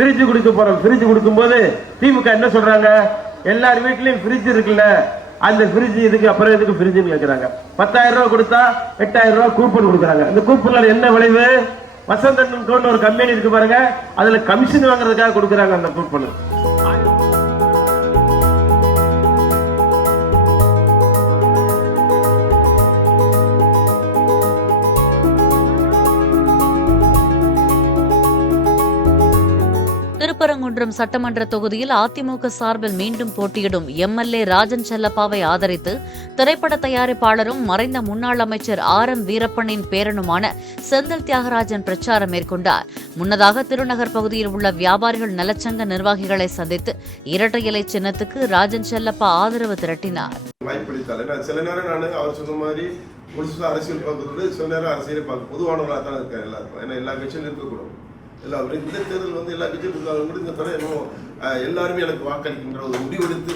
Fridge கொடுக்க போறோம். Fridge கொடுக்கும்போது திமுக என்ன சொல்றாங்க, எல்லார் வீட்லயும் ஃப்ரிட்ஜ் இருக்குல்ல, அந்த ஃப்ரிட்ஜ் இதுக்கு அப்புறம் எதுக்கு ஃப்ரிட்ஜ்னு கேட்கறாங்க. 10,000 ரூபாய் கொடுத்தா 8,000 ரூபாய் கூப்பன் கொடுக்குறாங்க. இந்த கூப்பன்ல என்ன விளைவு, வசந்தன் ஒரு கம்பெனி இருக்கு பாருங்க, அதுல கமிஷன் வாங்குறதுக்காக கொடுக்குறாங்க அந்த கூப்பன். திருப்பரங்குன்றம் சட்டமன்ற தொகுதியில் அதிமுக சார்பில் மீண்டும் போட்டியிடும் எம்எல்ஏ ராஜன் செல்லப்பாவை ஆதரித்து திரைப்பட தயாரிப்பாளரும் மறைந்த முன்னாள் அமைச்சர் RM வீரப்பனின் பேரனுமான செந்தில் தியாகராஜன் பிரச்சாரம் மேற்கொண்டார். முன்னதாக திருநகர் பகுதியில் உள்ள வியாபாரிகள் நலச்சங்க நிர்வாகிகளை சந்தித்து இரட்டை இலை சின்னத்துக்கு ராஜன் செல்லப்பா ஆதரவு திரட்டினார். சில நேரம் நான் அவர் சொன்ன மாதிரி முழுசா அரசியல் பார்க்கறது, சில நேரம் அரசியலை பார்க்க பொதுவானவர்களாக தான் இருக்காரு எல்லாருக்கும். ஏன்னா எல்லா கட்சியிலும் இருக்கக்கூடாது. இந்த தேர்தல் எல்லா கட்சியும் இருந்தாலும் கூட இந்த தடவை எல்லாருமே எனக்கு வாக்களிக்கின்ற ஒரு முடிவெடுத்து